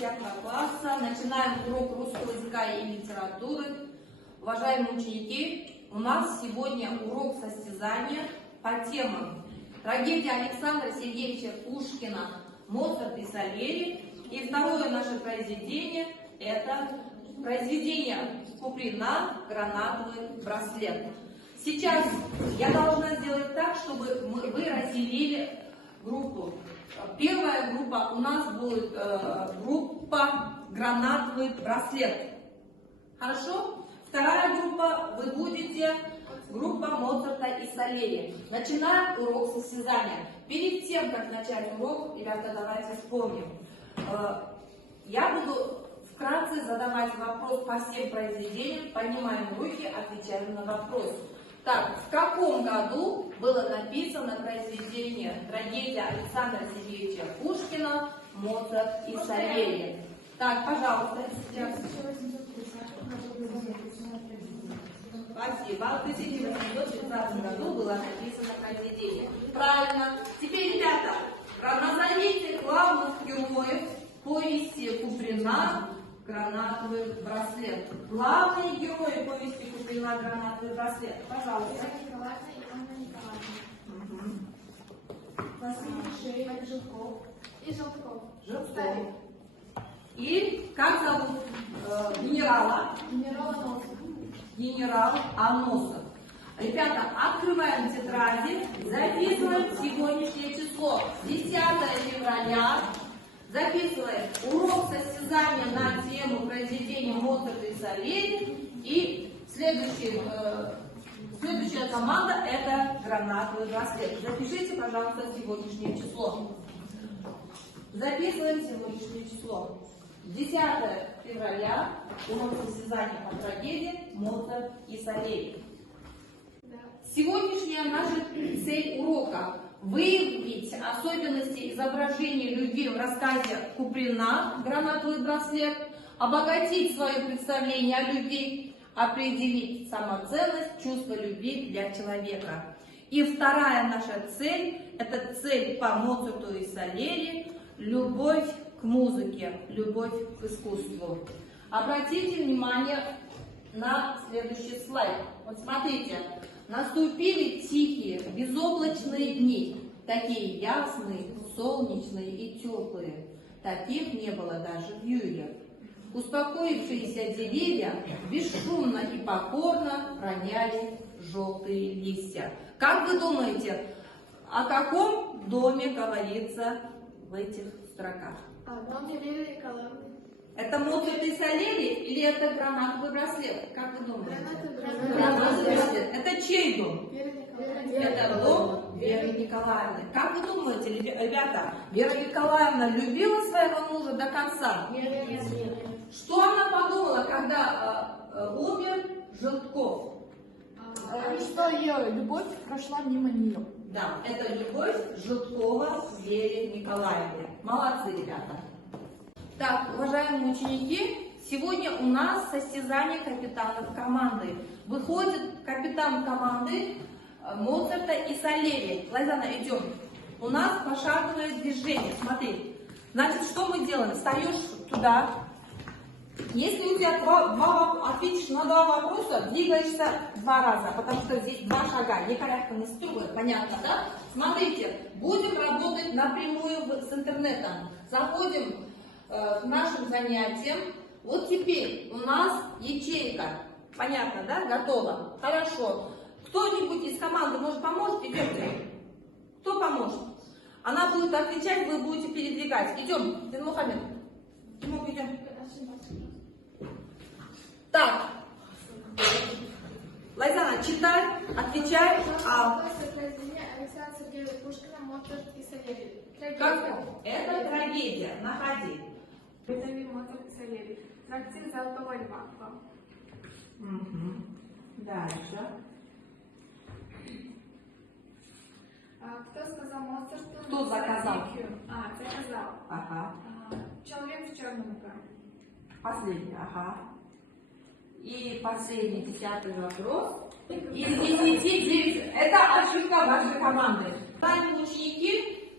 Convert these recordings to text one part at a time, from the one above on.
10 класса. Начинаем урок русского языка и литературы. Уважаемые ученики, у нас сегодня урок состязания по темам трагедия Александра Сергеевича Пушкина, Моцарт и Сальери. И второе наше произведение – это произведение Куприна «Гранатовый браслет». Сейчас я должна сделать так, чтобы вы разделили группу. Первая группа у нас будет группа «Гранатовый браслет». Хорошо? Вторая группа вы будете группа Моцарта и Сальери. Начинаем урок состязания. Перед тем, как начать урок, ребята, давайте вспомним. Я буду вкратце задавать вопрос по всем произведениям, поднимаем руки, отвечаем на вопрос. Так, в каком году было написано произведение «Трагедия Александра Сергеевича Пушкина, Моцарт и Сальери»? Так, пожалуйста, сейчас. Спасибо. В 1830 году было написано произведение. Правильно. Теперь, ребята, назовите главных героев повести Куприна «Гранатовый браслет». Главные герои повести Куприна «Гранатовый браслет». Пожалуйста. Василий Жилков и Желтков. Желтков. И как зовут генерала? Генерал Аносов. Ребята, открываем тетради, записываем сегодняшнее число. 10 февраля. Записываем урок состязания на тему произведения Моцарта и Сальери. И следующая команда – это «Гранатовый браслет». Запишите, пожалуйста, сегодняшнее число. Записываем сегодняшнее число. 10 февраля, урок состязания по трагедии Моцарт и Сальери. Сегодняшняя наша цель урока – выявить особенности изображения любви в рассказе Куприна «Гранатовый браслет», обогатить свое представление о любви, определить самоценность чувства любви для человека. И вторая наша цель – это цель по Моцарту и Сальери – любовь к музыке, любовь к искусству. Обратите внимание на следующий слайд. Вот смотрите. Наступили тихие, безоблачные дни, такие ясные, солнечные и теплые. Таких не было даже в июле. Успокоившиеся деревья бесшумно и покорно роняли желтые листья. Как вы думаете, о каком доме говорится в этих строках? О доме Веры Николаевны. Это Моцарт и Сальери или это «Гранатовый браслет»? Как вы думаете? Гранатовый браслет. Это чей дом? Вера Николаевна. Это дом Веры Николаевны. Как вы думаете, ребята, Вера Николаевна любила своего мужа до конца? Нет. Что она подумала, когда умер Желтков? Что ее любовь прошла мимо нее. Да, это любовь Желткова к Вере Николаевне. Молодцы, ребята. Так, уважаемые ученики, сегодня у нас состязание капитанов команды. Выходит капитан команды Моцарта и Сальери. Лайзана, идем. У нас пошаговое движение. Смотри. Значит, что мы делаем? Встаешь туда. Если у тебя ответишь на два вопроса, двигаешься 2 раза, потому что здесь 2 шага. Некорректно не строго, понятно, да? Смотрите, будем работать напрямую с интернетом. Заходим к нашим занятиям. Вот теперь у нас ячейка. Понятно, да? Готово. Хорошо. Кто-нибудь из команды может поможет? Идемте. Кто поможет? Она будет отвечать, вы будете передвигать. Идем, Дин Мухаммед. Тимур, идем. Так. Лайзана, читай, отвечай. Произведение Александра Сергеевича Пушкина, Моцарт и Сальери. Как? Это трагедия. Находи. Произведение Моцарт и Сальери. Трактир Золотого Льва. Дальше. Кто сказал Моцарту? Кто заказал? Заказал. Ага. Человек в черном экране. Последний, ага. И последний, 10-й вопрос. Из 10 9. Это ошибка вашей команды. Уважаемые ученики,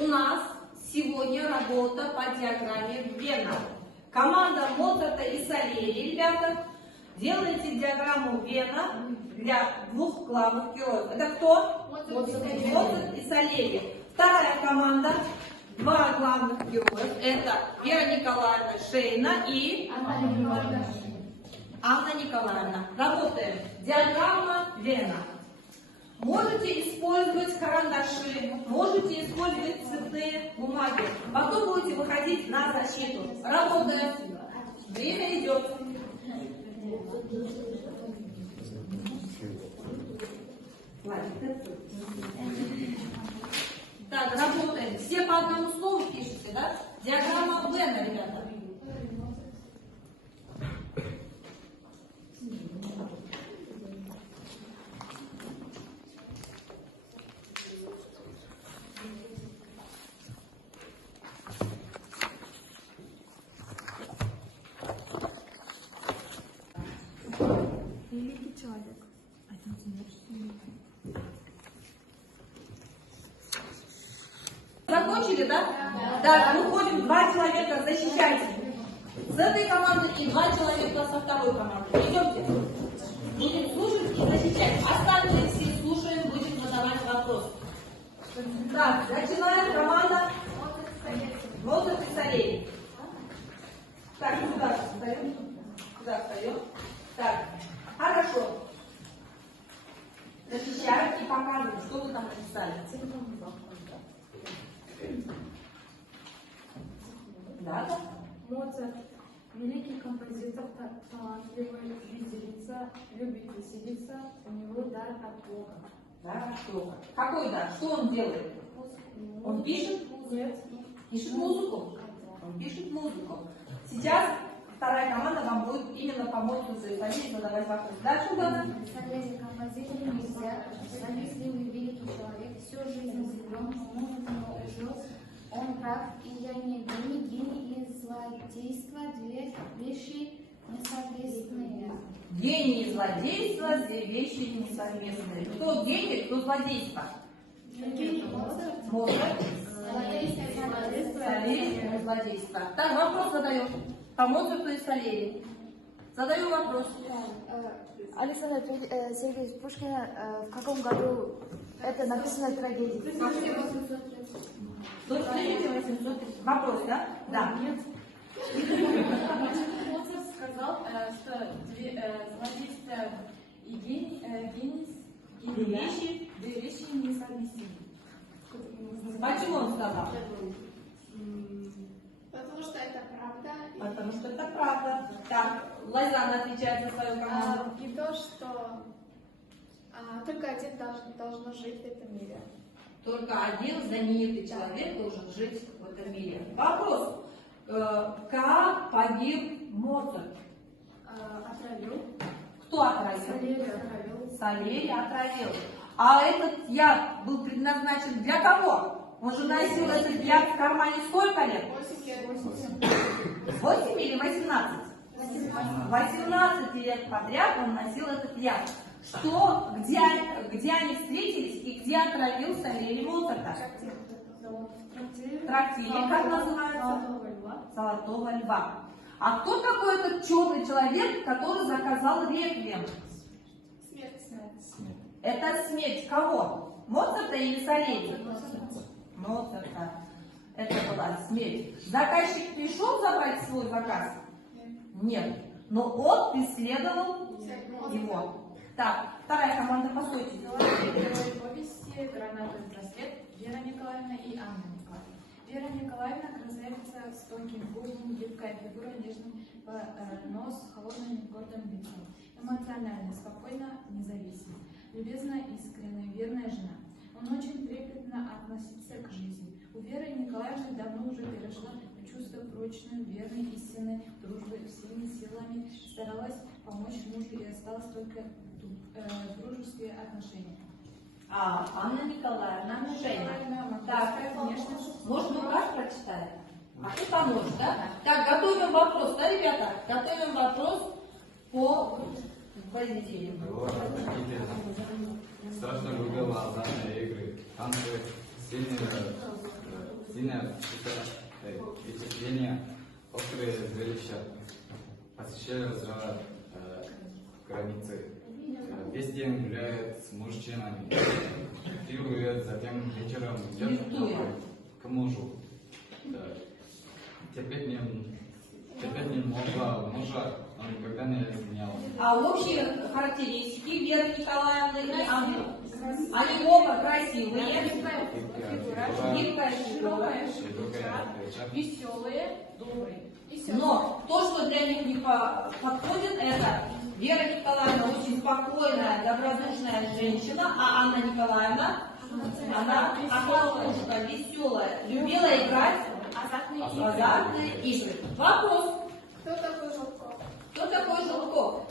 у нас сегодня работа по диаграмме Вена. Команда Моцарта и Сальери, ребята, делайте диаграмму Вена для двух главных героев. Это кто? Моцарт и Сальери. Вторая команда, два главных героев. Это Вера Николаевна Шейна и Анна Николаевна. Работаем. Диаграмма Вена. Можете использовать карандаши, можете использовать цветные бумаги. Потом будете выходить на защиту. Работаем. Время идет. Так, работаем. Все по одному слову пишете, да? Диаграмма Вена, ребята. Великий человек. Закончили, да? Да. Выходим, два человека, защищайте. С этой команды и два человека со второй команды. Идемте. Будем слушать и защищать. Остальные все слушаем, будем задавать вопрос. Так, начинаем. Команда Моцарт и Сальери. Так, сюда встаем. Сюда встаем. Так, хорошо. Защищаем и показываем, что вы там написали. Да, да. Моцарт. Великий композитор, талантливый, веселится, любит веселиться, у него дар от Бога. Да, что? Какой дар? Что он делает? Он пишет? Нет. Пишет музыку? Он пишет музыку. Сейчас вторая команда вам будет именно помочь задавать вопрос. Дальше, Дана. Сальери композитор нельзя, завистливый великий человек, всю жизнь влюблен, музыку ужас, он прав, и я не гений, гений и злодейство, две вещи несовместные. Гений и злодейство, две вещи несовместные. Кто гений, кто злодейство? Моцарт. Сальери, злодейство. Так, вопрос задаем. По Моцарту и Сальери. Задаю вопрос. Александр Сергеевич Пушкина в каком году это написано трагедия? 830. Вопрос, да? Да. Нет. Моцарт сказал, что злодейство и гений две вещи несовместимы. Почему он сказал? Потому что это правда. Потому что это правда. Так, Лайзана отвечает за свою команду. И то, что только один должен жить в этом мире. Только один знаменитый человек должен жить в этом мире. Вопрос. Как погиб Моцарт? Отравил. Кто отравил? Сальери отравил. Сальери отравил. А этот яд был предназначен для кого? Он же носил этот яд в кармане сколько лет? 8 лет. 8 или 18? 18 лет подряд он носил этот яд. Что, где они встретились и где отравил Сальери Моцарта? В трактире, как называется? Золотого льва. А кто такой этот черный человек, который заказал реквием? Смерть. Это смерть кого? Моцарта или Сальери? Моцарта. Это была смерть. Заказчик пришел забрать свой заказ? Нет. Но он преследовал его. Так, вторая команда, постойте. Герои повести «Гранатовый браслет» Вера Николаевна и Анна Николаевна. Вера Николаевна красавица с тонким губом, гибкая фигура, нежный нос, холодным гордым лицом. Эмоционально, спокойно, независимо. Любезная, искренняя, верная жена. Он очень трепетно относится к жизни. У Веры Николаевны давно уже перешла в чувство прочной, верной, истинной дружбы, всеми силами старалась помочь мужу и осталось только дружеские отношения. А, Анна Николаевна Шейна. Так, конечно. может, Лукаш прочитает? А ты поможешь, да? Так, готовим вопрос, да, ребята? Готовим вопрос по произведению. Страшно любил азартные игры, танцы, сильные сильное впечатление, острые зрелища, посещали разговор границы. Весь день гуляет с мужчинами, флиртует, затем вечером идет к мужу. Терпеть не могла мужа, он никогда не изменял. А общие характеристики Веры Николаевны и Анны? Они оба красивые, гибкая фигура. Веселые, добрые. Но то, что для них не подходит, это Вера Николаевна очень спокойная, добродушная женщина, а Анна Николаевна, она охотушка, веселая, любила играть в азартные игры. Вопрос. Кто такой Желтков? Кто такой Желтков?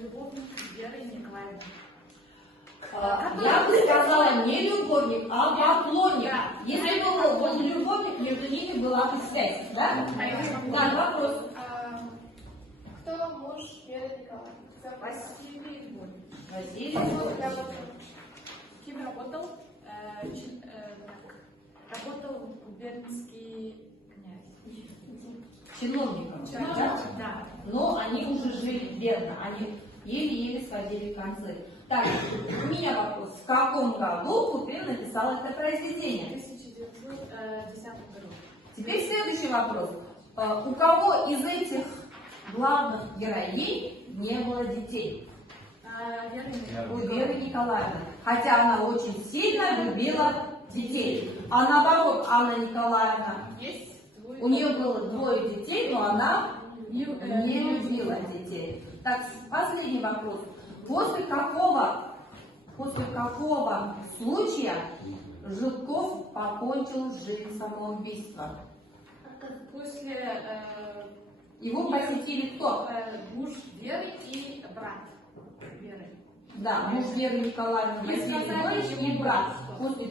Любовник Веры Николаевны. Я бы сказала не любовник, а поклонник. Если бы был любовник, между ними была бы связь, да? Да, вопрос. Кто муж Веры Николаевны? Василий Львович. Василий. Кем работал? Работал губернский князь. Чиновником, да? Да. Но они уже жили бедно, они еле-еле сводили концы. Так, у меня вопрос. В каком году Куприн написал это произведение? 1910 году. Теперь следующий вопрос. У кого из этих главных героинь не было детей? У Веры Николаевны. Хотя она очень сильно любила детей. А наоборот, Анна Николаевна, у нее было 2 детей, но она не любила детей. Так, последний вопрос. После какого случая Желтков покончил жизнь самоубийством? После Его посетили кто? муж Веры и брат Веры. Да, муж Веры Николаевны, Вы Василий сказали Иванович и ему брат. После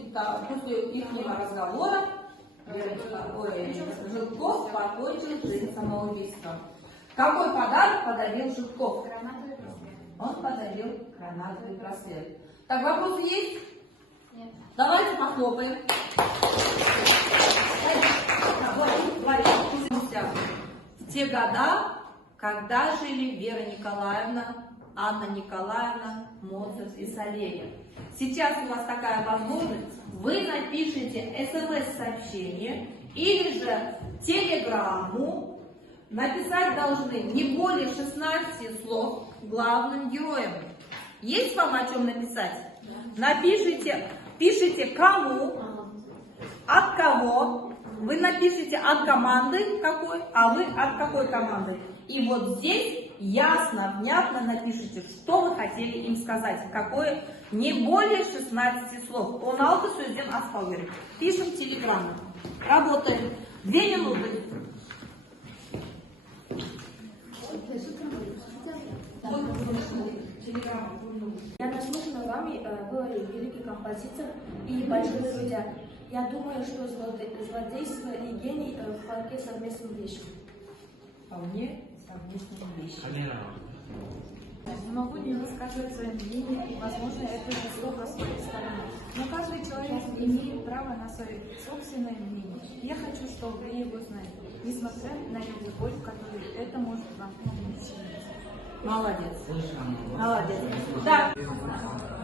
их разговора Желтков покончил жизнь самоубийством. Какой подарок подарил Желтков? Гранатовый браслет. Он подарил гранатовый браслет. Так, вопросы есть? Нет. Давайте похлопаем. В те года, когда жили Вера Николаевна, Анна Николаевна, Моцарт и Сальери. Сейчас у вас такая возможность. Вы напишите СМС-сообщение или же телеграмму. Написать должны не более 16 слов главным героям. Есть вам о чем написать? Пишите кому, от кого. Вы напишите от команды какой, а вы от какой команды. И вот здесь ясно, внятно напишите, что вы хотели им сказать. Какое не более 16 слов. Он алты сөзден аспау керек. Пишем телеграмму. Работаем. 2 минуты. Я наслышана вами говорили великий композитор и большой судья. Я думаю, что злодейство и гений вполне совместные вещи. Вполне совместные вещи. Не могу не высказывать свое мнение, и, возможно, это заслуга с своей стороны. Но каждый человек имеет право на свое собственное мнение. Я хочу, чтобы вы его знали, несмотря на любовь, которую это может вам причинить. Молодец. Молодец. Да.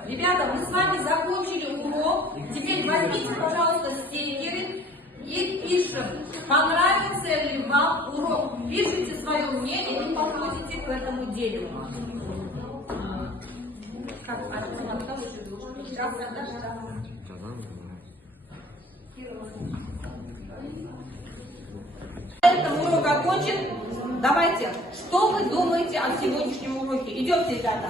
Ребята, мы с вами закончили урок. Теперь возьмите, пожалуйста, стикеры и пишем, понравился ли вам урок. Пишите свое мнение и подходите к этому дереву. Этот урок окончен. Давайте, что вы думаете о сегодняшнем уроке? Идемте, ребята.